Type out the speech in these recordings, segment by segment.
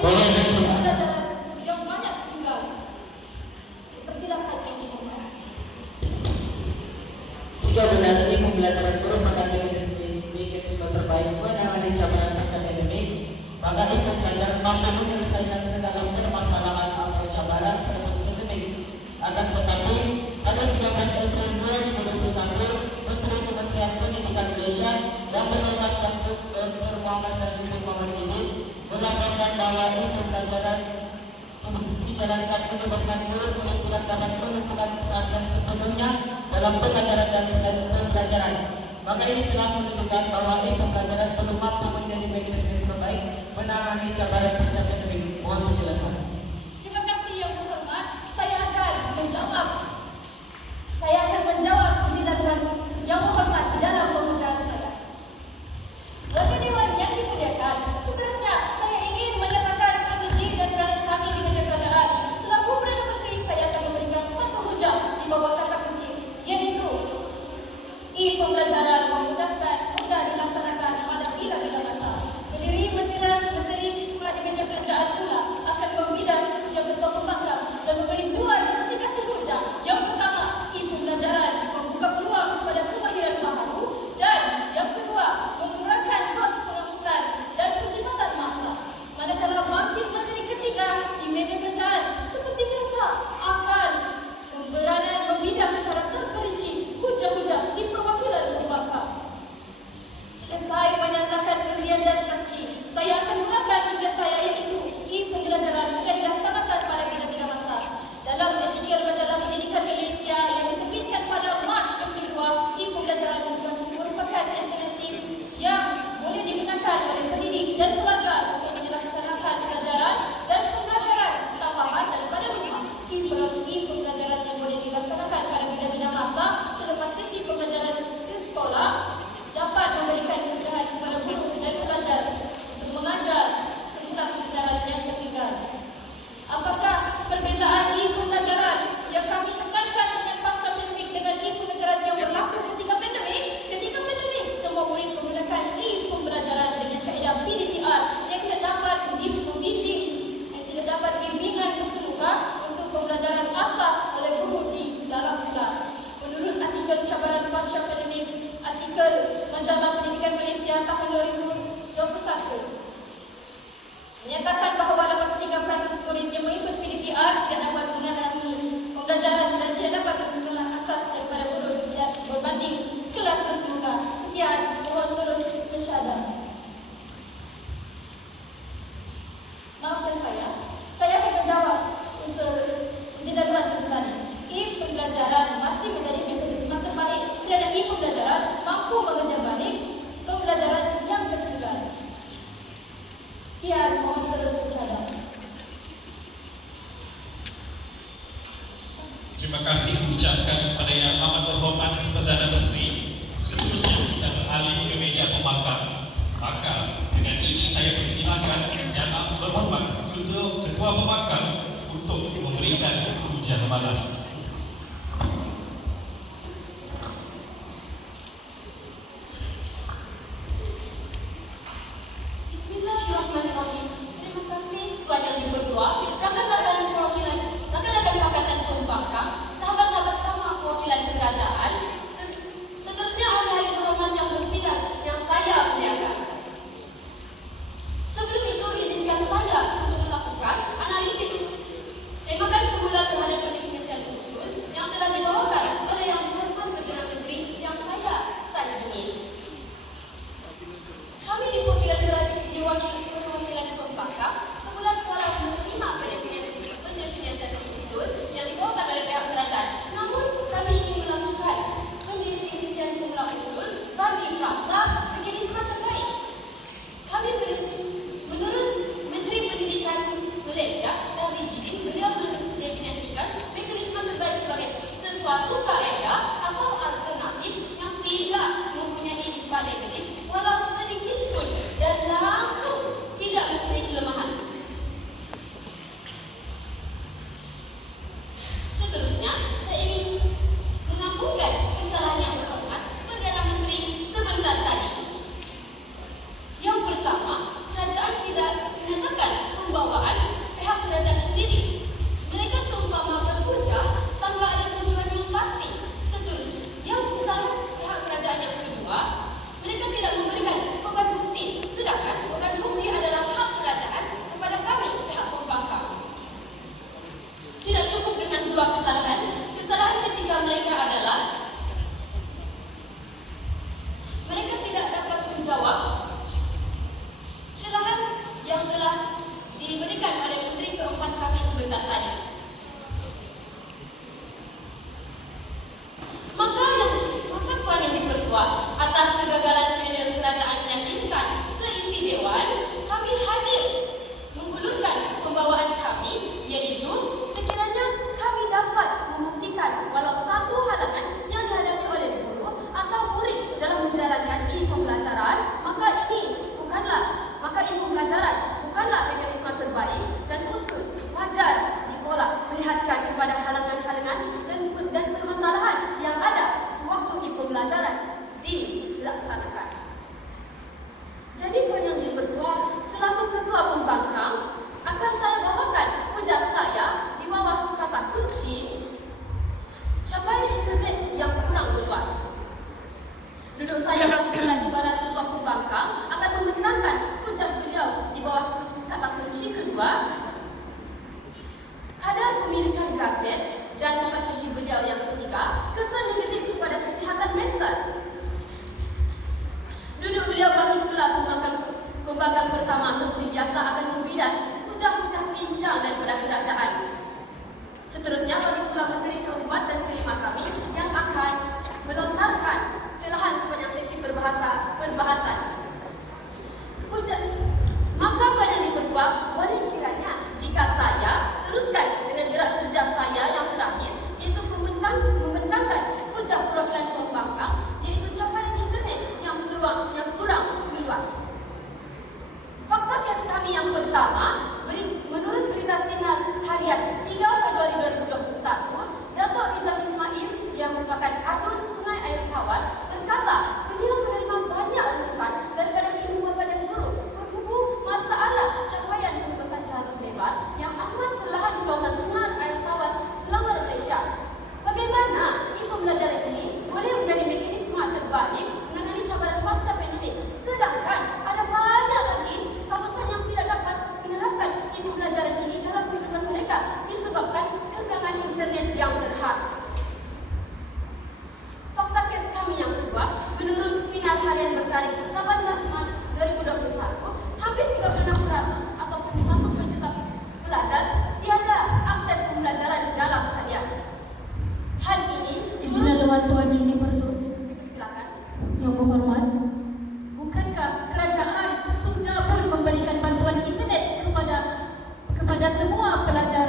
Boleh mencoba. yang banyak tinggal. Persilakan Ibu. Jika benar ini pembelajaran guru maka mekanisme terbaik menangani cabaran akademik, maka ikut belajar mampu menyelesaikan segala permasalahan atau cabaran secara akademik. Akan tetapi pada 13 April 2021, Menteri Kementerian Pendidikan Malaysia yang berhormat Dr. Muhammad Nazrul Muhammad ini melaporkan bahwa itu pelajaran dijalankan menyebabkan guru-guru tidak dapat menentukan perhatian sepenuhnya dalam pengajaran dan pembelajaran. Maka ini telah menunjukkan bahwa itu pelajaran belum mampu menjadi mekanisme terbaik menangani cabaran akademik. Mohon penjelasan. Terima kasih yang terhormat. Saya akan menjawab. Saya akan menjawab persidangan yang hormat di dalam pembacaan saya. Lembaga Dewan yang dimuliakan, seterusnya saya ingin menyatakan strategi dan peranan kami di meja kerajaan. Selaku Perdana Menteri, saya akan memberikan satu hujah di bawah kata kunci, yaitu pembelajaran memudahkan mudah dilaksanakan pada bila-bila masa. Pendiri menteri pula di meja kerajaan pula akan membidas hujah ketua pembangkang dan memberi dua justifikasi hujah. Yang pertama, pembelajaran membuka peluang kepada kemahiran baharu, dan yang kedua, mengurangkan kos pengangkutan dan perkhidmatan masa. Manakala wakil menteri ketiga di meja kerajaan seperti biasa akan berada membidas secara terperinci hujah-hujah di perwakilan pembangkang. Selesai menyatakan pendirian dan strategi, saya akan menggunakan hujah saya iaitu pembelajaran yang dilaksanakan pada bila-bila masa. Dalam artikel majalah Pendidikan Malaysia yang diterbitkan pada Mac 22, pembelajaran merupakan alternatif yang boleh digunakan oleh pendidik dan pelajar untuk melaksanakan pelajaran dan pembelajaran tambahan daripada rumah. Pembelajaran yang boleh dilaksanakan pada bila-bila masa selepas sesi pembelajaran ke sekolah dapat memberikan kemudahan kepada guru dan pelajar untuk mengajar seputar pelajaran yang tertinggal. Apakah perbezaan pembelajaran yang kami tekankan dengan pasca pandemik dengan pembelajaran yang berlaku ketika pandemik? Ketika pandemik, semua murid menggunakan pembelajaran dengan kaedah PDPR yang tidak dapat membimbing, yang tidak dapat bimbingan keseluruhan untuk pembelajaran asas oleh guru di dalam kelas. Menurut artikel cabaran pasca pandemik, artikel Majalah Pendidikan Malaysia tahun 2021 menyatakan bahawa 83% murid yang mengikut PDPR tidak dapat mengalami pembelajaran dan tidak dapat mengenal asas daripada guru berbanding kelas keseluruhan. Sekian, mohon terus mencadang. Maafkan saya akan menjawab usul darurat sebenarnya. Pembelajaran masih menjadi mekanisme terbaik kerana pembelajaran mampu mengejar balik pembelajaran yang tertinggal. Sekian, mohon terus mencadang. Terima kasih ucapkan kepada Yang Amat Terhormat Perdana Menteri. Seterusnya kita beralih ke meja pembangkang. Maka dengan ini saya persilakan Yang Amat Terhormat Ketua Pembangkang untuk memberikan hujan balas. Bismillahirrahmanirrahim. Terima kasih Tuan Yang Ketua, rakan-rakan perwakilan, rakan-rakan Pakatan Pembangkang, sahabat-sahabat utama perwakilan kerajaan, seterusnya ahli-ahli berhormat yang bersidang yang saya muliakan. Sebelum itu, izinkan saya untuk melakukan analisis temakan semula terhadap pendidikan khusus yang telah dibawakan oleh Yang Berhormat Perdana Menteri yang saya sanjungi. Kami diwakili pertama seperti biasa akan membidas hujah-hujah pincang daripada kerajaan. Seterusnya bagi pula Menteri keempat dan kelima kami yang akan melontarkan celahan sepanjang sesi perbahasan. Maka pada ketua, boleh kiranya jika saya teruskan dengan gerak kerja saya yang terakhir, iaitu membentangkan hujah perwakilan pembangkang, iaitu capaian internet yang kurang meluas. Fakta kes kami yang pertama, menurut berita sinar harian 3 Februari 2021, Datuk Rizal Ismail yang merupakan adun Sungai Air Tawar berkata beliau menerima banyak rujukan daripada ilmu badan guru berhubung masalah capaian pembebasan jalan lebar yang amat perlahan di kawasan Sungai Air Tawar, Selangor, Malaysia. Bagaimana pembelajaran ini boleh menjadi mekanisme terbaik menangani cabaran pasca pandemik, sedangkan ada banyak lagi kawasan yang tidak dapat menerapkan pembelajaran ini dalam kehidupan mereka disebabkan kekangan internet yang terhad. Fakta kes kami yang kedua, menurut sinar harian bertarikh 18 Mac 2021, hampir 36% ataupun 1 juta pelajar tiada akses pembelajaran dalam talian. Hal ini Izinlah tuan yang silakan. yang berhormat, Bukankah kerajaan sudah pun memberikan bantuan internet kepada semua pelajar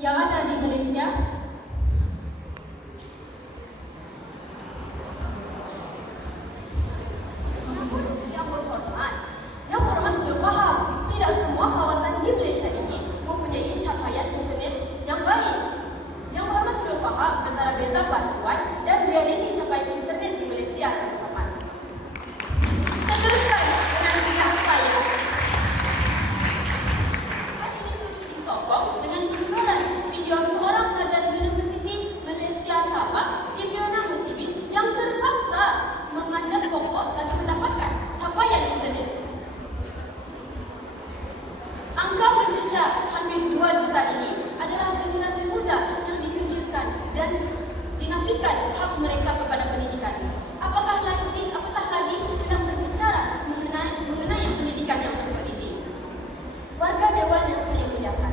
yang ada di Malaysia? Yang berhormat perlu faham, tidak semua kawasan di Malaysia ini mempunyai capaian internet yang baik. Yang berhormat perlu faham antara beza bantuan dan realiti capaian internet di Malaysia. Yang berhormat. Saya teruskan dengan pihak saya. Hal ini turut disokong dengan keluaran video seorang pelajar Universiti Malaysia Sabah, Viviana Musibin, yang terpaksa memanjat pokok bagi mendapatkan capaian internet. Angka pencecah hampir 2 juta ini adalah generasi muda yang dipinggirkan dan dinafikan hak mereka kepada pendidikan. Apatah lagi sedang berbicara mengenai pendidikan yang berkualiti. Warga Dewan yang saya muliakan,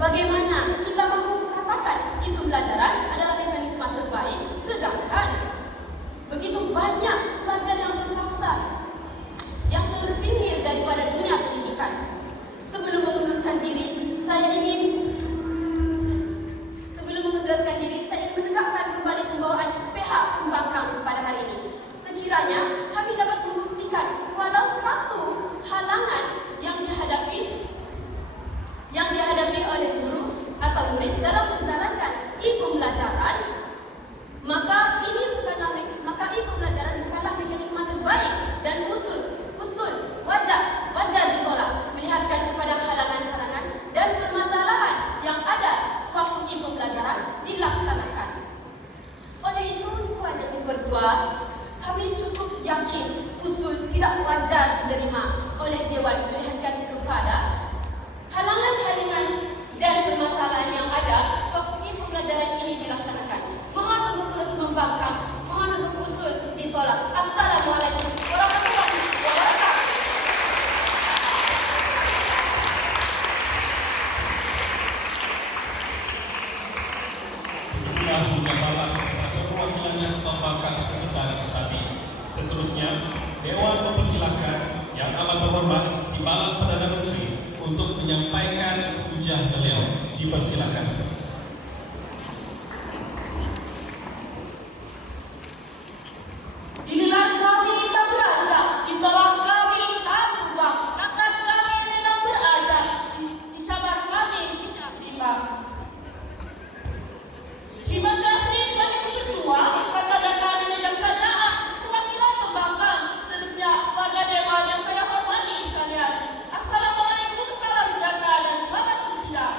bagaimana kita mahu katakan pembelajaran adalah mekanisme terbaik, sedangkan begitu banyak pelajar yang terpaksa yang terpinggir daripada dunia pendidikan. Sebelum mengundurkan diri, saya ingin menegakkan kembali pembawaan pihak pembangkang pada hari ini. Sekiranya kami dapat membuktikan walau satu halangan yang dihadapi oleh guru atau murid dalam menjalankan pembelajaran, maka pembelajaran bukanlah mekanisme terbaik dan usul wajar ditolak, melihatkan kepada halangan-halangan dan permasalahan yang ada sewaktu pembelajaran dilaksanakan. Oleh itu, tuan dan berdua, kami cukup yakin usul tidak wajar diterima oleh Dewan melihatkan kepada halangan-halangan dan permasalahan yang ada sewaktu pembelajaran ini dilaksanakan. Mohon usul membangkang, mohon usul ditolak. Assalamualaikum warahmatullahi wabarakatuh. Inilah ucapan balas kepada perwakilannya pembangkang sekretaris tadi. Seterusnya, Dewan mempersilahkan yang amat berhormat Timbalan Perdana Menteri untuk menyampaikan hujah beliau. Dipersilakan. Inilah kami tak belajar, itulah kami tak tumbang, rakyat kami memang belajar, dicabar kami tidak timbang. Terima kasih kepada semua kepada kami dan kerajaan, perwakilan pembangkang, seterusnya warga dewan yang saya hormati sekalian. Assalamualaikum, salam sejahtera dan selamat bersidang.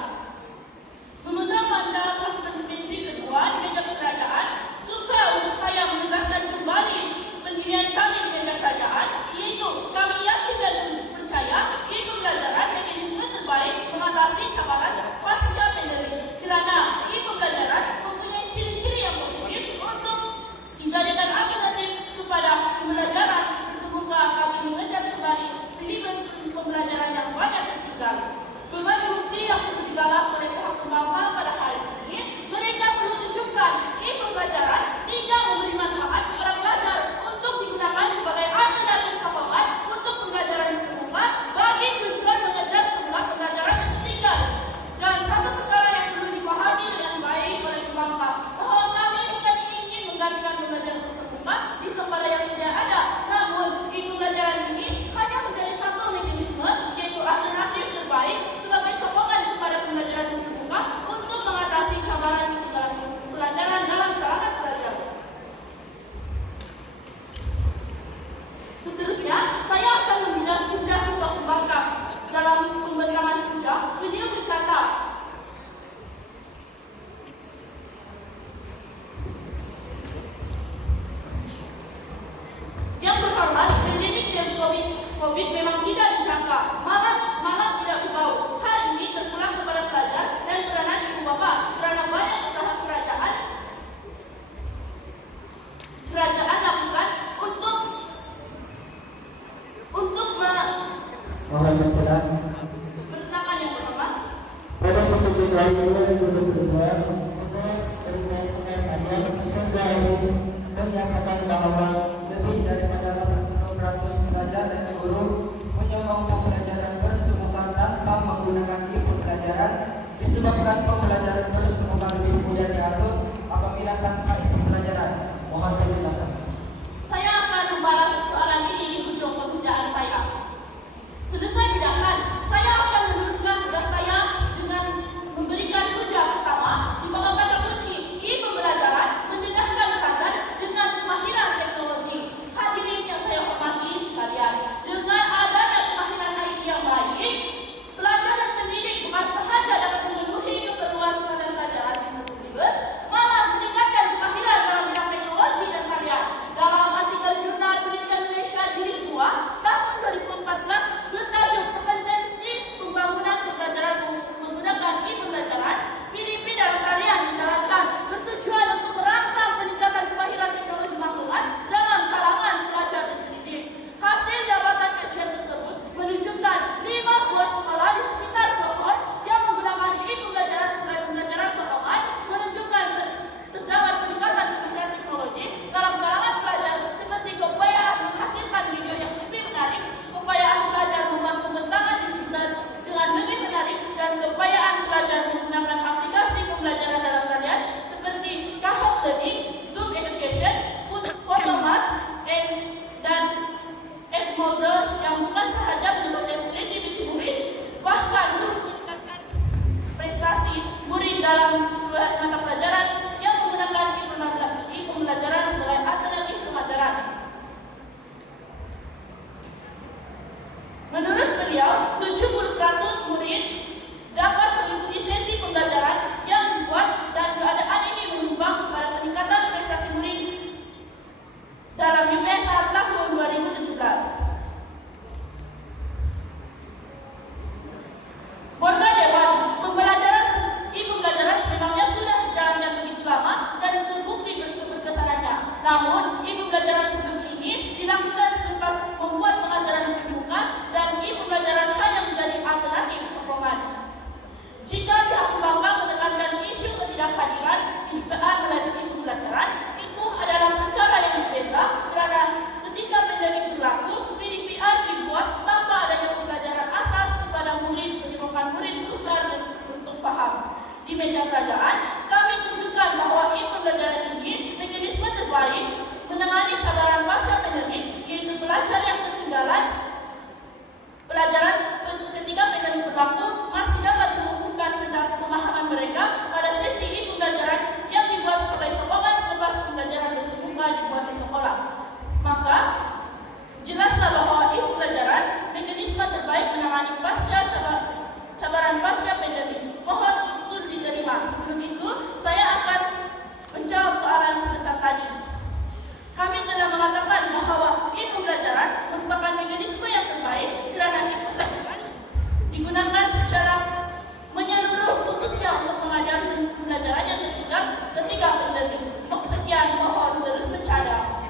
Mohon mencelat. Persilakan yang pertama. Pada 1 Januari 2022, Petugas Petugas Pengajian Siswa menyatakan bahwa lebih daripada 80% pelajar dan guru menyokong pembelajaran bersemuka tanpa menggunakan pembelajaran disebabkan pembelajaran bersemuka lebih mudah diatur apabila tanpa pembelajaran. Mohon penjelasan. Saya akan membalas soalan ini di ujung pembacaan saya. Selesai bidangan, saya akan meneruskan tugas saya dengan memberikan hujah pertama di bawah kata kunci pembelajaran mendedahkan tangan dengan kemahiran teknologi. Hadirin yang saya hormati sekalian, dengan adanya kemahiran IT yang baik, pelajar dan pendidik bukan sahaja dapat memenuhi keperluan standar pelajaran tersebut, malah meningkatkan kemahiran dalam bidang teknologi dan karya. Dalam artikel jurnal Pendidikan Indonesia Jilid 2 tahun 2014 bertajuk Kompetensi Pembangunan Pembelajaran Menggunakan Pembelajaran, PDP dalam kalian dijalankan bertujuan untuk merangsang peningkatan kemahiran teknologi maklumat dalam kalangan pelajar dan pendidik. Hasil jabatan kajian tersebut menunjukkan 5 buah sekolah di sekitar Bogor yang menggunakan pembelajaran sebagai pembelajaran sokongan menunjukkan terdapat peningkatan kemahiran teknologi dalam kalangan pelajar seperti keupayaan menghasilkan video yang lebih menarik, keupayaan belajar membuat pembentangan digital dengan lebih menarik, dan keupayaan belajar menggunakan aplikasi pembelajaran dalam kalian seperti Kahoot Learning, Zoom Education, Photomath, dan Edmodo yang bukan sahaja menunjukkan kreativitas murid, bahkan meningkatkan prestasi murid dalam mata pelajaran yang menggunakan pembelajaran sebagai alternatif pelajaran. Menurut beliau, 70% murid dapat mengikuti sesi pembelajaran yang dibuat, dan keadaan ini menyumbang kepada peningkatan prestasi murid dalam UPSR tahun 2017. Warga Dewan, pembelajaran sebenarnya sudah dijalankan begitu lama dan terbukti berkesanannya. Namun, pembelajaran sebelum ini dilakukan selepas membuat pengajaran terbuka, dan pembelajaran hanya menjadi alternatif sokongan. Jika pihak pembangkang menekankan isu ketidakhadiran PDPR melalui pembelajaran, itu adalah perkara yang berbeda kerana ketika pandemi berlaku, PDPR dibuat tanpa adanya pembelajaran asas kepada murid, menyebabkan murid sukar untuk paham. Di meja kerajaan, kami tunjukkan bahwa pembelajaran ini mekanisme terbaik menangani cabaran pasca pandemik, yaitu pelajar yang ketinggalan pelajaran ketika pandemi berlaku masih dapat mengukuhkan pemahaman mereka pada sesi pembelajaran yang dibuat sebagai sokongan selepas pembelajaran bersemuka dibuat di sekolah. Maka, jelaslah bahwa pembelajaran mekanisme terbaik menangani cabaran pasca pandemi. Mohon usul diterima. Sebelum itu, saya akan menjawab soalan sebentar tadi. Kami telah mengatakan bahwa pembelajaran merupakan mekanisme yang terbaik kerana pembelajaran digunakan secara menyeluruh, khususnya untuk mengajar pembelajaran yang tertinggal ketika pandemi. Sekian, mohon terus mencadang.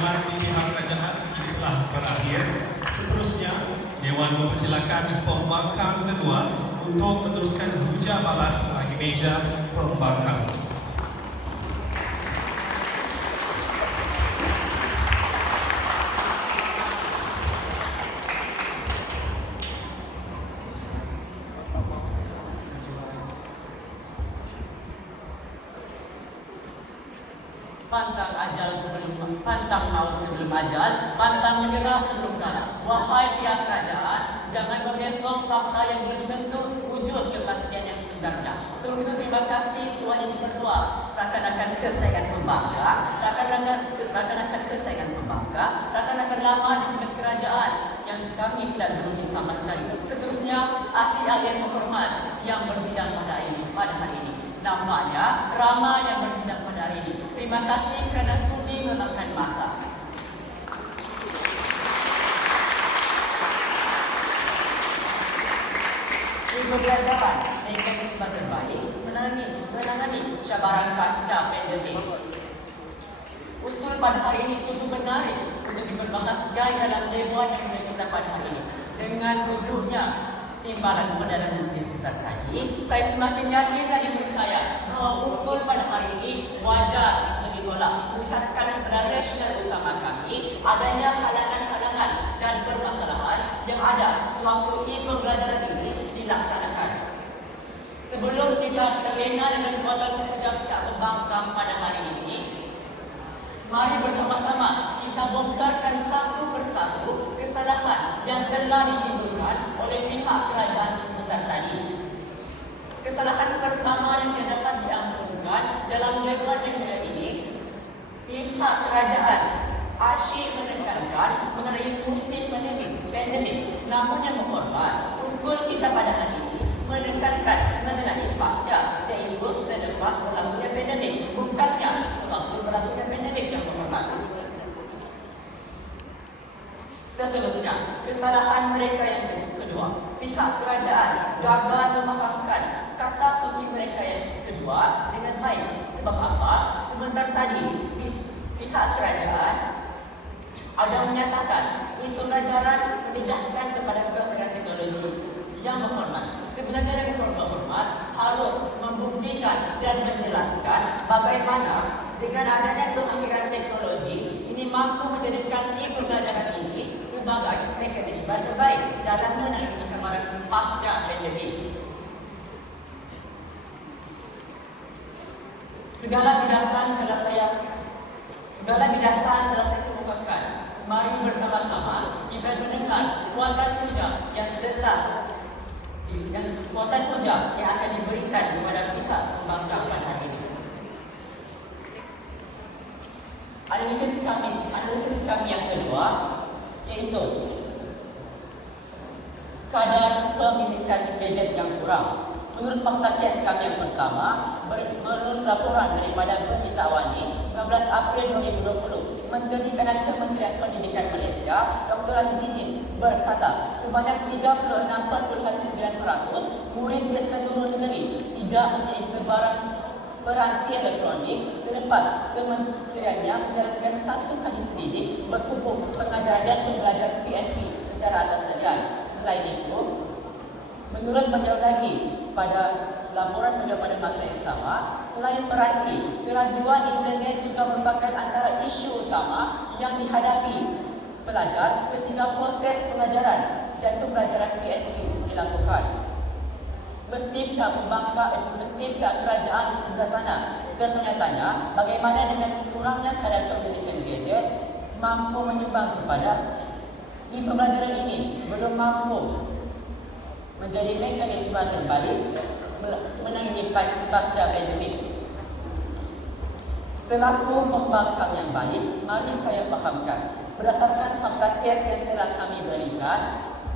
Di pihak kerajaan ini telah berakhir. Seterusnya, Dewan mempersilakan pembangkang kedua untuk meneruskan hujah balas bagi meja pembangkang. Pantang tahu sebelum ajal, pantang menyerah sebelum kalah. Wahai pihak kerajaan, jangan membesong fakta yang belum tentu wujud kepastian yang sebenarnya. Sebelum itu, terima kasih Tuhan Yang Dipertua. Rakan-rakan kesayangan pembangka, rakan-rakan kesayangan pembangka, rakan-rakan lama di pihak kerajaan yang kami tidak berhenti sama sekali. Seterusnya, ahli-ahli yang terhormat yang berbidang pada hari ini. Namanya Rama yang berbidang pada hari ini. Terima kasih kerana sudi meluangkan masa. Pembelajaran cabaran pasca pandemik. Usul pada hari ini cukup menarik untuk diperbaharuskan dalam dewan yang kita pada hari ini. Dengan duduknya timbalan Perdana Menteri sebentar tadi, saya semakin yakin dan percaya bahawa usul pada hari ini wajar untuk ditolak. Melihat pada rasional utama kami, adanya halangan-halangan dan permasalahan yang ada sewaktu pembelajaran ini dilaksanakan. Sebelum kita terlena dengan buatan pekerja pihak pembangkang pada hari ini, mari bersama-sama kita bongkarkan satu persatu kesalahan yang telah ditimbulkan oleh pihak kerajaan sebentar tadi. Kesalahan pertama yang dapat diampunkan dalam dewan yang ini, pihak kerajaan asyik menekankan mengenai musim pandemik. Namun yang menghormat, usul kita pada hari ini menekankan mengenai pasca, iaitu selepas berlakunya pandemik, bukannya sewaktu berlakunya pandemik yang menghormat. Seterusnya, kesalahan mereka yang kedua, pihak kerajaan gagal memahamkan kata kunci mereka yang kedua dengan baik. Sebab apa? Sebentar tadi pihak kerajaan ada menyatakan pembelajaran didedahkan kepada Kementerian Teknologi yang menghormat. Sebenarnya yang berhormat harus membuktikan dan menjelaskan bagaimana dengan adanya kemahiran teknologi ini mampu menjadikan pembelajaran ini sebagai mekanisme terbaik dalam menangani cabaran pasca pandemik. Segala bidasan telah saya kemukakan. Mari bersama-sama kita mendengar kuatan puja yang akan diberikan kepada pihak pembangkang pada hari ini. Analisis kami yang kedua iaitu kadar pemilikan gadget yang kurang. Menurut fakta kes kami yang pertama, menurut laporan daripada Berita Awani 15 April 2020, Menteri Kanan Kementerian Pendidikan Malaysia, Dr. Azizin berkata, sebanyak 36.9% murid di seluruh negeri tidak memiliki sebarang peranti elektronik selepas kementeriannya menjalankan satu hadis didik berhubung pengajaran dan pembelajaran PNP secara atas talian. Selain itu, menurut beliau lagi, pada laporan beliau pada masa yang sama, selain peranti, kelajuan internet juga merupakan antara isu utama yang dihadapi pelajar ketika proses pengajaran dan pembelajaran PNP dilakukan. Mesti pihak kerajaan di sebelah sana bertanya-tanya bagaimana dengan kurangnya kadar pemilikan gadget mampu menyumbang kepada pembelajaran ini belum mampu menjadi mekanisme terbalik menangani pasca pandemik. Selaku pembangkang yang baik, mari saya fahamkan berdasarkan fakta kes yang telah kami berikan,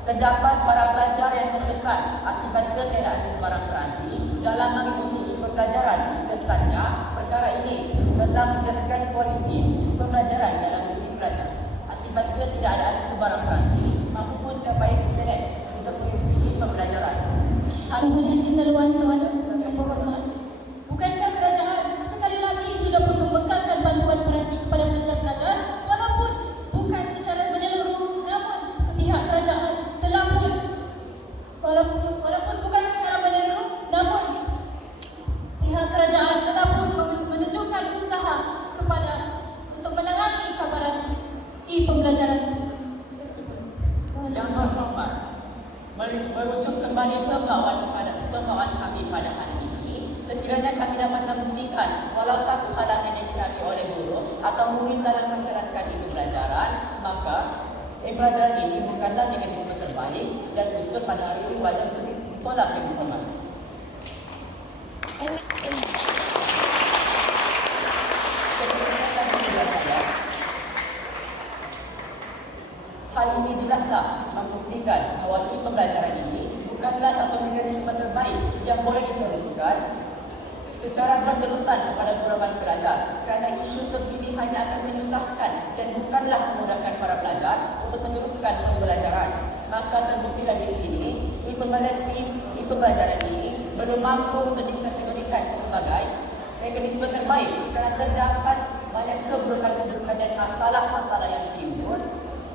terdapat para pelajar yang terkesan akibat ketiadaan sebarang peranti dalam mengikuti pembelajaran. Kesannya, perkara ini telah menjelaskan kualiti pembelajaran dalam diri pelajar. Akibat ketiadaan sebarang peranti, mampu mencapai internet untuk mengikuti pembelajaran. Mohon izin laluan tuan yang berhormat. Bukankah kerajaan sekali lagi sudah pun membekalkan bantuan peranti kepada pelajar-pelajar walaupun bukan secara menyeluruh, namun pihak kerajaan telah pun walaupun bukan secara menyeluruh, namun pihak kerajaan telah pun menunjukkan usaha kepada untuk menangani cabaran pembelajaran tersebut. Yang berhormat, merujuk kembali pembawaan kami pada hari ini, sekiranya kami dapat membuktikan walau satu halangan yang dihadapi oleh guru atau murid dalam menjalankan pembelajaran, maka pembelajaran ini bukanlah mekanisme terbalik dan usul pada hari ini wajib ditolak yang berhormat. Hal ini jelaslah membuktikan bahawa pembelajaran ini bukanlah satu mekanisme terbaik yang boleh diteruskan secara berterusan kepada beberapa pelajar, kerana isu terpilih hanya akan menyusahkan dan bukanlah memudahkan para pelajar untuk meneruskan pembelajaran. Maka terbuktilah di sini pembelajaran ini belum mampu untuk dikategorikan sebagai mekanisme terbaik karena terdapat banyak keburukan-keburukan dan masalah-masalah yang timbul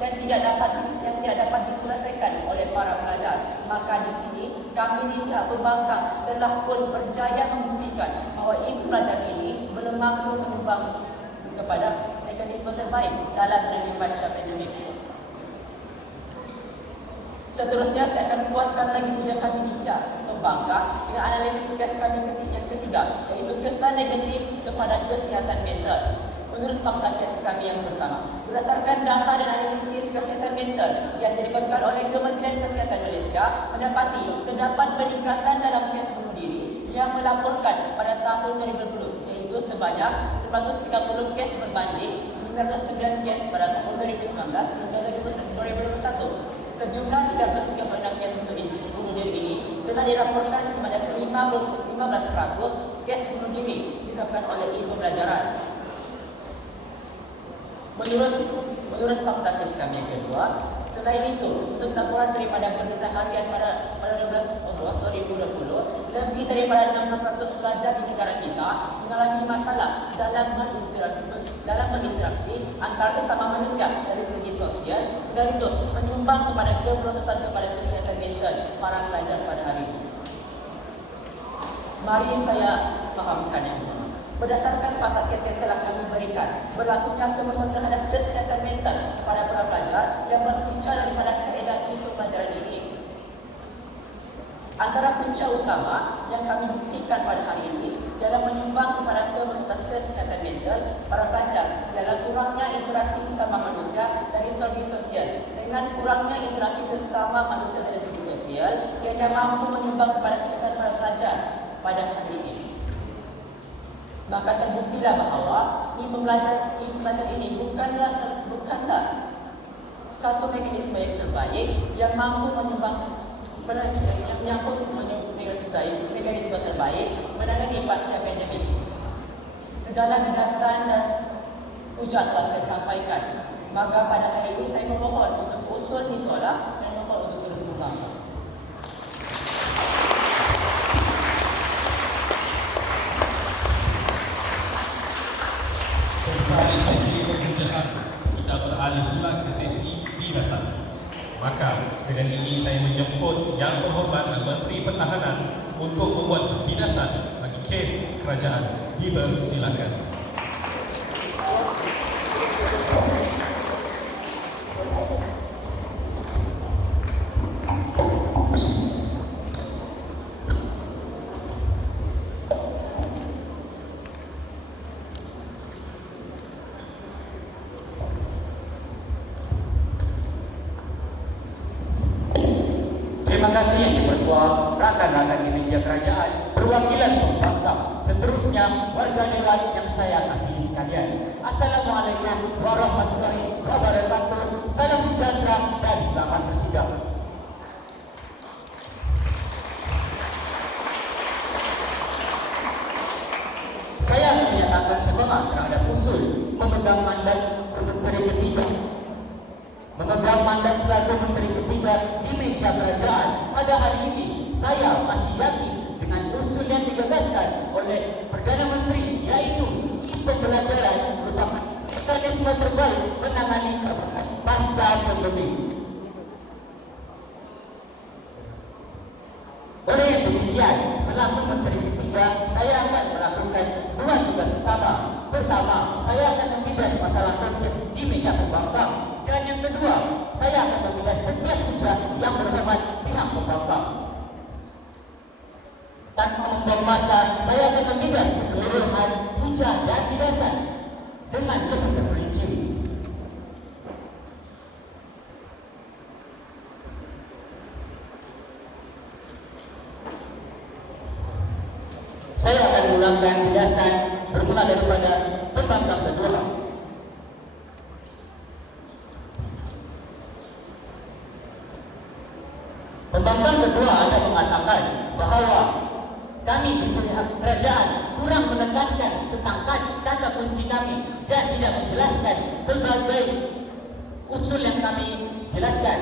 dan tidak dapat diselesaikan oleh para pelajar. Maka di sini kami di pihak pembangkang telah pun berjaya membuktikan bahawa ibu pelajar ini belum mampu menyumbang kepada mekanisme terbaik dalam menangani pasca pandemik. Seterusnya saya akan kuatkan lagi ujian kami di pihak pembangkang dengan analisis tugas kami yang ketiga, iaitu kesan negatif kepada kesihatan mental. Menurut fakta kes kami yang pertama, berdasarkan data dan analisis kesihatan mental yang dikeluarkan oleh Kementerian Kesihatan Malaysia, mendapati terdapat peningkatan dalam kes bunuh diri yang melaporkan pada tahun 2020, iaitu sebanyak 130 kes berbanding 909 kes pada tahun 2019 hingga 2021. Sejumlah 336 kes bunuh diri ini telah dilaporkan sebanyak 15% kes bunuh diri disebabkan oleh ibu pelajaran. Menurut fakta kes kami yang kedua, selain itu, untuk laporan daripada Perdana Harian pada 12 Ogos 2020, lebih daripada 60% pelajar di negara kita mengalami masalah dalam berinteraksi antara sesama manusia dari segi sosial, sekaligus menyumbang kepada keprosesan kepada kesihatan mental para pelajar pada hari ini. Mari saya fahamkan yang pertama. Berdasarkan fakta kes yang telah kami berikan, berlakunya kemerosotan terhadap kesihatan mental kepada para pelajar yang berpunca daripada keadaan itu pelajaran ini. Antara punca utama yang kami buktikan pada hari ini dalam menyumbang kepada kemerosotan kesihatan mental para pelajar adalah kurangnya interaksi sesama manusia dari segi sosial. Dengan kurangnya interaksi sesama manusia dari segi sosial, ia mampu menyumbang kepada kesihatan para pelajar pada hari ini. Maka terbuktilah bahawa ibu pelajar ini bukanlah satu mekanisme yang terbaik yang mampu menyumbang mekanisme terbaik menangani pasca pandemik. Segala gagasan dan hujat telah saya sampaikan. Maka pada hari ini saya memohon untuk usul ditolak dan memohon untuk terus berkembang. Selesai sesi penghujatan, kita beralih pula ke sesi birasan. Maka dengan ini saya menjemput Yang Berhormat Menteri Pertahanan untuk membuat birasan bagi kes kerajaan. Dipersilakan. Terima kasih yang dipertua rakan-rakan di meja kerajaan, perwakilan pembangkang, seterusnya warga dewan yang saya kasihi sekalian. Assalamualaikum warahmatullahi wabarakatuh. Salam sejahtera dan selamat bersidang. Saya menyatakan semangat terhadap usul memegang mandat Menteri Ketiga. Memegang mandat selaku Menteri Ketiga di meja kerajaan pada hari ini, saya masih yakin dengan usul yang digagaskan oleh Perdana Menteri, yaitu isu pelajaran merupakan mekanisme terbaik menangani pasca pandemik. Oleh demikian, selaku Menteri Ketiga, saya akan melakukan dua tugas utama. Pertama, saya akan membahas masalah konsep di meja pembangkang. Dan yang kedua, saya akan membahas setiap hujat yang berhormat pihak pembangkang. Tanpa membuang masa, saya akan membahas keseluruhan hujat dan birasan dengan lebih terperinci. Saya akan mengulangi birasan bermula daripada pembangkang kedua. Pembangkang kedua ada mengatakan bahawa kami di pihak kerajaan kurang menekankan tentang kata kunci kami dan tidak menjelaskan berbagai usul yang kami jelaskan.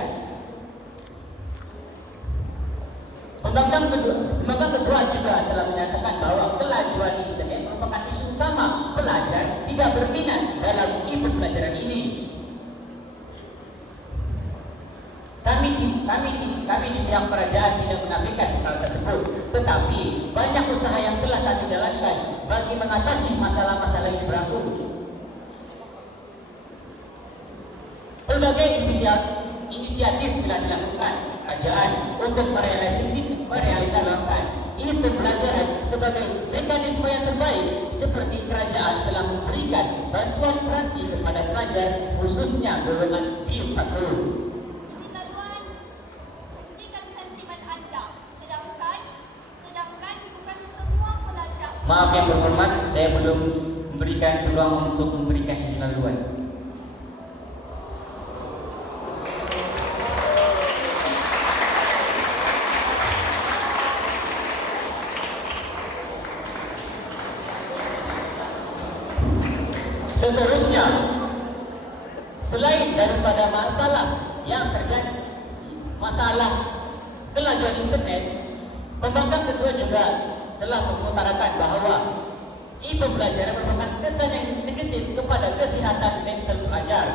Pembangkang kedua juga telah menyatakan bahawa kelajuan internet merupakan tidak berminat dalam pembelajaran ini. Kami di pihak kerajaan tidak menafikan hal tersebut, tetapi banyak usaha yang telah kami jalankan bagi mengatasi masalah-masalah yang berlaku. Berbagai inisiatif telah dilakukan kerajaan untuk merealisasikan ini pembelajaran sebagai mekanisme yang terbaik, seperti kerajaan telah memberikan bantuan gratis kepada pelajar khususnya golongan B40. Laluan, hentikan sentimen Anda. Sedangkan bukan semua pelajar. Maaf yang berhormat, saya belum memberikan peluang untuk memberikan izin laluan. Seterusnya, selain daripada masalah yang terjadi, masalah pelajar internet, pembangkang kedua juga telah mengutarakan bahwa pembelajaran merupakan kesan yang negatif kepada kesehatan mental pelajar.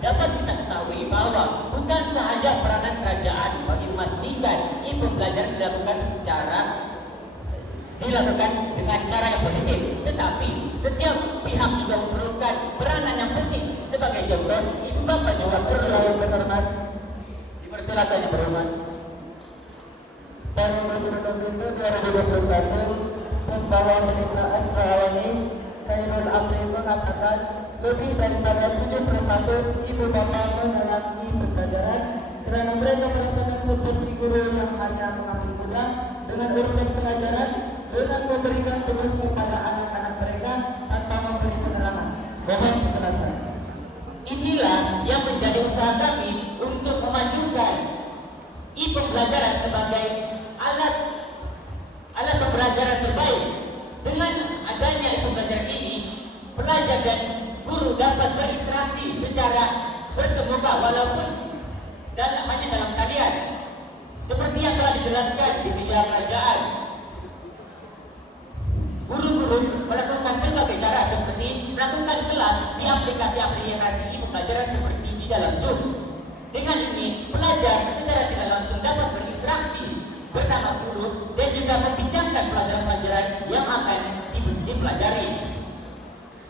Dapat kita ketahui bahwa bukan sahaja peranan kerajaan bagi memastikan pembelajaran dilakukan dengan cara yang positif, tetapi setiap pihak juga memerlukan peranan yang penting. Sebagai contoh, Ibu Bapak juga perlu yang berhormat, dipersilakan yang berhormat. Tahun 2021, Pembawa Berita Astra Awani Khairul Amri mengatakan lebih daripada 70% ibu bapa menolak pembelajaran kerana mereka merasakan seperti guru yang hanya mengambil mudah dengan urusan pelajaran dengan memberikan tugas kepada anak-anak mereka tanpa memberi penerangan. Mohon penjelasan. Inilah yang menjadi usaha kami untuk memajukan pembelajaran sebagai alat pembelajaran terbaik. Dengan adanya pembelajaran ini, pelajar dan guru dapat berinteraksi secara bersemuka walaupun hanya dalam talian. Seperti yang telah dijelaskan di pihak kerajaan, guru-guru melakukan berbagai cara seperti melakukan kelas di aplikasi-aplikasi pembelajaran seperti di dalam Zoom. Dengan ini, pelajar secara tidak langsung dapat berinteraksi bersama guru dan juga membincangkan pelajaran-pelajaran yang akan dipelajari.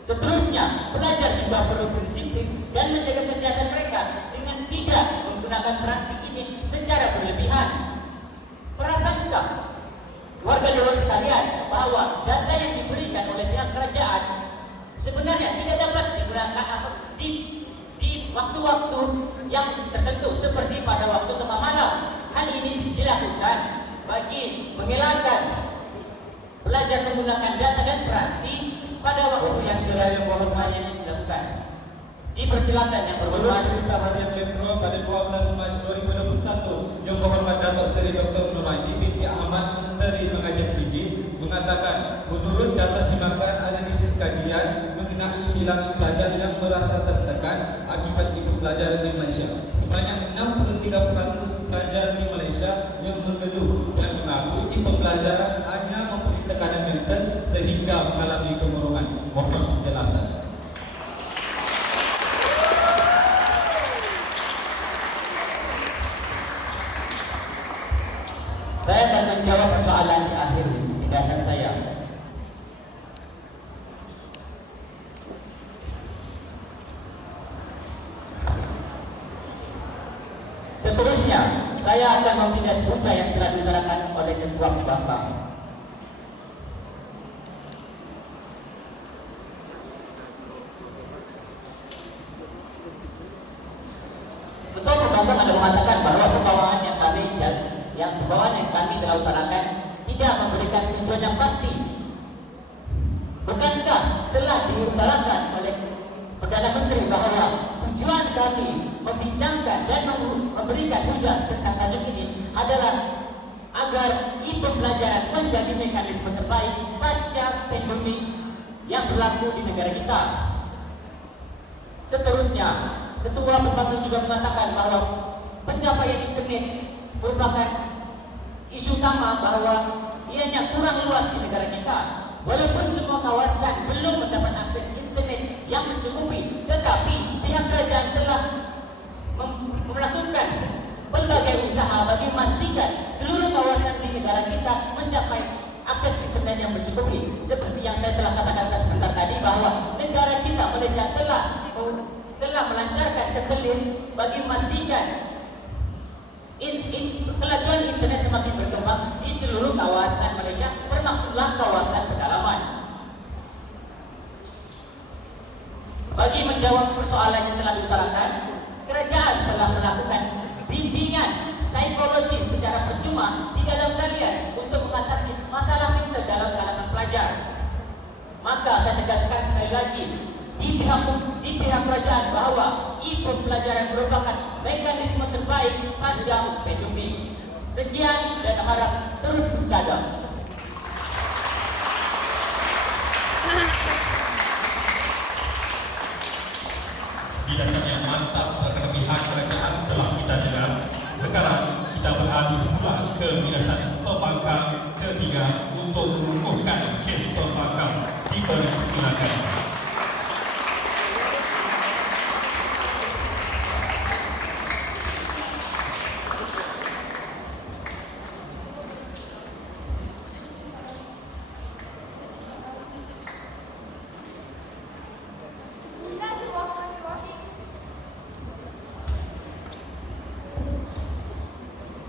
Seterusnya, pelajar juga perlu berdisiplin dan menjaga kesehatan mereka dengan tidak menggunakan praktik ini secara berlebihan. Perasankah warga dewan sekalian bahwa data yang diberikan oleh pihak kerajaan sebenarnya tidak dapat digunakan di waktu-waktu yang tertentu seperti pada waktu tengah malam. Hal ini dilakukan bagi mengelakkan belajar menggunakan data dan praktik pada waktu yang jelas yang dilakukan. Dipersilakan yang berhormat Berita Harian Metro pada 12 Mac 2021 yang berhormat Datuk Seri Dr. Nur Haji binti Ahmad Menteri Pengajian Tinggi mengatakan menurut data simakan analisis kajian mengenai bilangan pelajar yang merasa tertekan akibat pembelajaran di Malaysia, sebanyak 63% pelajar di Malaysia yang mengeluh dan mengaku pembelajaran hanya memberi tekanan mental sehingga mengalami kemurungan. Mohon penjelasan. Saya akan menjawab persoalan di akhir penjelasan saya. Seterusnya, saya akan membahas punca yang telah diutarakan oleh Ketua Pembangkang. Ketua Pembangkang ada mengatakan bahwa pembawaan yang kami telah utarakan tidak memberikan tujuan yang pasti. Bukankah telah diutarakan oleh Perdana Menteri bahwa tujuan kami membincangkan dan memberikan hujah tentang kasus ini adalah agar pembelajaran menjadi mekanisme terbaik pasca pandemi yang berlaku di negara kita. Seterusnya, Ketua Pembangkang juga mengatakan bahwa pencapaian internet merupakan isu utama bahwa ianya kurang luas di negara kita. Walaupun semua kawasan belum mendapat akses internet Tetapi pihak kerajaan telah melakukan berbagai usaha bagi memastikan seluruh kawasan di negara kita mencapai akses internet yang mencukupi. Seperti yang saya telah katakan sebentar tadi, bahwa negara kita Malaysia telah melancarkan satelit bagi memastikan kelajuan internet semakin berkembang di seluruh kawasan Malaysia, termasuklah kawasan pedalaman. Bagi menjawab persoalan yang telah diutarakan, kerajaan telah melakukan bimbingan psikologi secara percuma di dalam talian untuk mengatasi masalah mental dalam kalangan pelajar. Maka saya tegaskan sekali lagi di pihak kerajaan bahwa e-pembelajaran merupakan mekanisme terbaik pasca pandemi. Sekian dan harap terus berjaga. Di dasar yang mantap dari pihak kerajaan telah kita dengar. Sekarang kita beralih pula ke bidasar pembangkang ketiga untuk mengukuhkan kes pembangkang dipersilakan.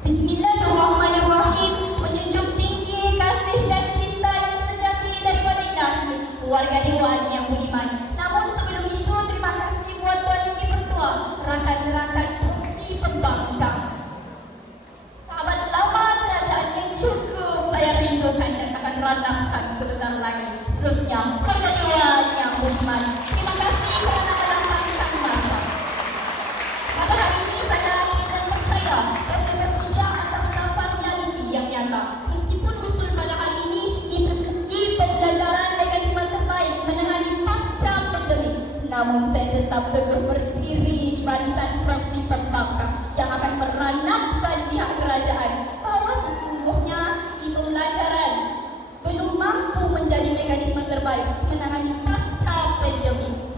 Bismillahirrahmanirrahim. Menjunjung tinggi kasih dan cinta yang sejati daripada Ilahi, keluarga dewan yang budiman. Namun sebelum itu, terima kasih buat Tuan Ibu Pertua, rakan-rakan fungsi pembangkang, sahabat lama kerajaan yang cukup saya rindukan dan akan ranahkan sebentar lagi. Seterusnya, keluarga dewan yang budiman, terima kasih kerana melambatkan masa. Pada hari ini saya yakin dan percaya bahwa bekerja akan mendapat realiti yang nyata. Meskipun usul pada hari ini e-pembelajaran mekanisme terbaik menangani pasca pandemi, namun saya tetap teguh berdiri di barisan fraksi pembangkang yang akan meranahkan pihak kerajaan bahawa sesungguhnya e-pembelajaran belum mampu menjadi mekanisme terbaik menangani pasca pandemi.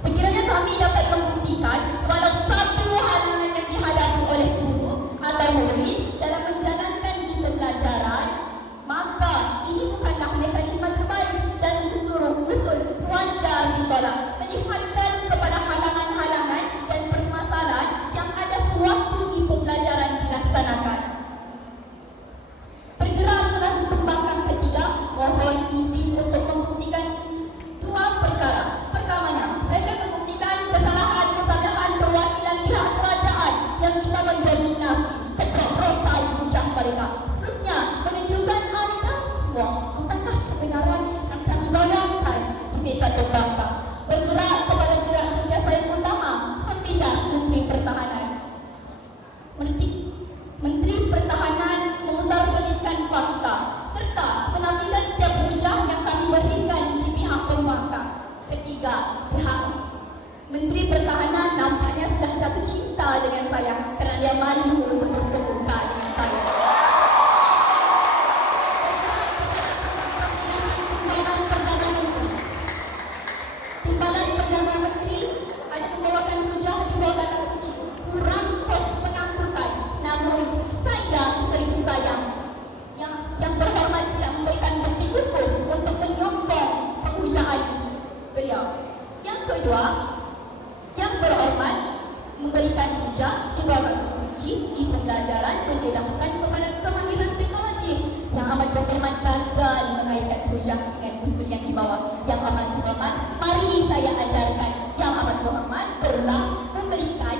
Sekiranya kami dapat membuktikan walau satu halangan yang dihadapi oleh guru atau murid dalam menjalankan pembelajaran, maka ini bukanlah mekanisme terbaik dan usul wajar ditolak. Melihatkan kepada halangan-halangan dan permasalahan yang ada sewaktu pembelajaran dilaksanakan. Bergerak selaku pembangkang ketiga, mohon izin untuk membuktikan dua perkara. Pertamanya, saya akan membuktikan kesalahan perwakilan pihak kerajaan yang cuma mendominasi keprotan hujah mereka. Seterusnya, menunjukkan anda semua apakah kebenaran yang kami bayangkan di meja pembangkang. Bergerak kepada gerak kerja saya utama, Pembina Menteri Pertahanan. Menteri Pertahanan memutarbelitkan fakta serta menampilkan setiap hujah yang kami berikan di pihak pembangkang. Ketiga, pihak Menteri Pertahanan nampaknya sudah jatuh cinta dengan saya kerana dia malu untuk bersebutkan saya. Timbalan Perdana Menteri ada membawakan hujah di bawah kata kunci kurang kos pengangkutan. Namun saya sering sayang yang berhormat tidak memberikan bukti hukum untuk menyokong penghujahan beliau. Yang kedua, yang berhormat memberikan hujah di bawah kunci di pembelajaran yang dilakukan kepada kemahiran teknologi. Yang amat berhormat gagal mengaitkan hujah dengan usul yang dibawa. Yang amat berhormat, mari saya ajarkan. Yang amat berhormat perlulah memberikan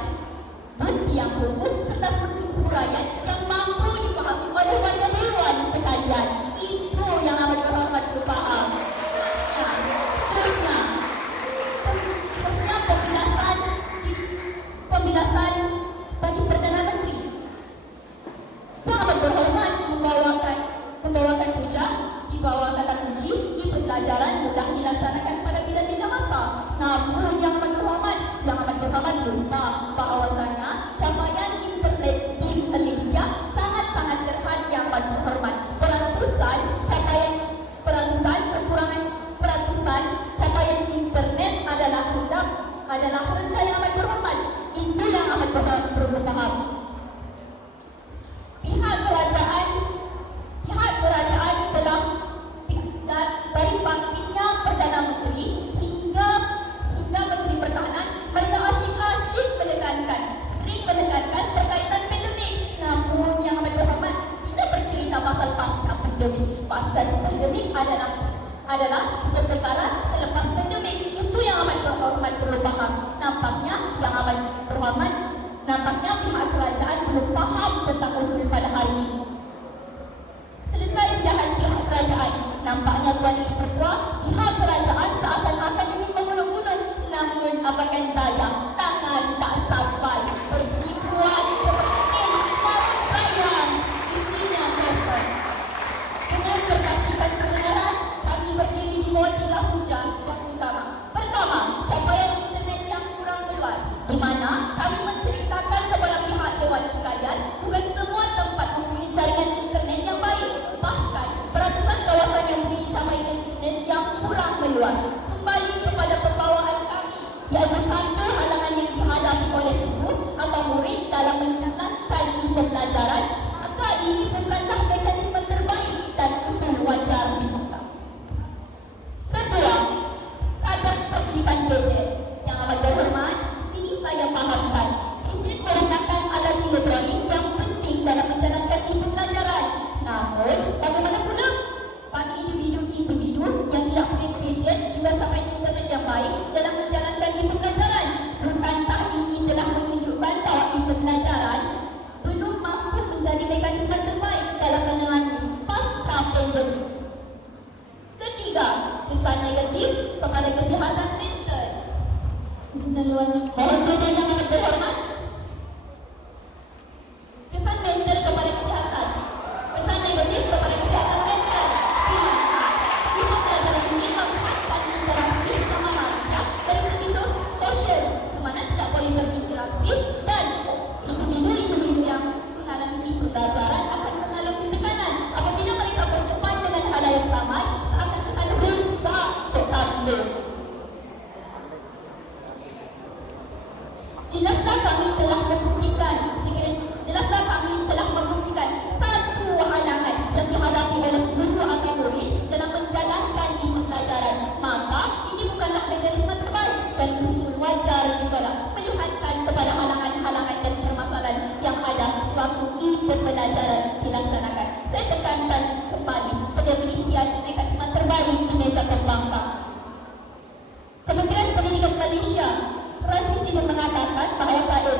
bukti yang hukum serta huraian yang mampu dipahami oleh warga dewan sekalian. Itu yang amat berhormat berfaham. Pembilasan bagi Perdana Menteri. Yang amat berhormat membawakan hujah di bawah kata kunci di pembelajaran mudah dilaksanakan pada bila-bila masa. Namun yang amat berhormat lupa bahawasanya capaian internet di Malaysia sangat-sangat terhad. Yang amat berhormat peratusan capaian internet adalah adalah perkara selepas pandemik. Itu yang amat berhormat perlu faham. Nampaknya pihak kerajaan belum faham tentang usul pada hari ini. Selesai bidahan pihak kerajaan, nampaknya tuan ini berdua, pihak kerajaan seakan-akan ingin mengulung-ulung. Namun apakah daya, tangan tak sampai. Persibuan seperti baru sayang, isinya kosong. Dengan berpastikan kebenaran, kami berdiri di bawah 3 hujah yang utama. Pertama, capaian internet yang kurang meluas, di mana kami menceritakan kepada pihak dewan sekalian, bukan semua tempat mempunyai jaringan internet yang baik. Bahkan, peratusan kawasan yang mempunyai capaian internet yang kurang meluas. Kembali kepada pembawaan kami, iaitu satu halangan yang dihadapi oleh guru atau murid dalam menjalankan ilmu pelajaran, maka ini bukanlah mekanisme terbaik dan usul wajar dibuka. Kedua, kadar pemilikan gadget. Yang amat berhormat, ini saya fahamkan. Gadget merupakan alat elektronik yang penting dalam menjalankan ilmu pelajaran. Namun, bagaimana pula? Bagi individu-individu yang tidak punya gadget juga capai internet yang baik dalam menjalankan ilmu pelajaran. Bukankah ini telah menunjukkan bahawa ilmu pelajaran belum mampu menjadi mekanisme terbaik dalam menangani pasca pandemik? Ketiga, kesan negatif kepada kesihatan mental. Izin dan luar Mohon tuan yang amat berhormat. Kesan mental kepada kesihatan. Kesan negatif kepada kesihatan mental. Ilmu pelajaran ini memanfaatkan interaksi sama manusia dari segi sosial, di mana tidak boleh berinteraksi dan individu-individu yang mengalami ilmu pelajaran akan mengalami tekanan apabila mereka berdepan dengan hal yang sama akan kesan rusak sekali. Jelaslah kami telah membuktikan satu halangan yang dihadapi oleh guru atau murid dalam menjalankan ilmu pelajaran. Maka ini bukanlah mekanisme terbaik dan usul wajar juga melihatkan kepada halangan-halangan dan permasalahan yang ada waktu ilmu pelajaran dilaksanakan. Saya tekankan kembali pendefinisian mekanisme terbaik di meja pembangkang. Kementerian Pendidikan Malaysia Razi juga mengatakan bahawa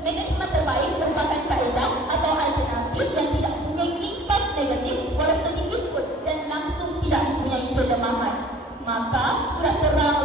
mekanisme terbaik merupakan kaedah atau alternatif yang tidak mempunyai impak negatif walau sedikit pun dan langsung tidak mempunyai kelemahan. Maka surat terang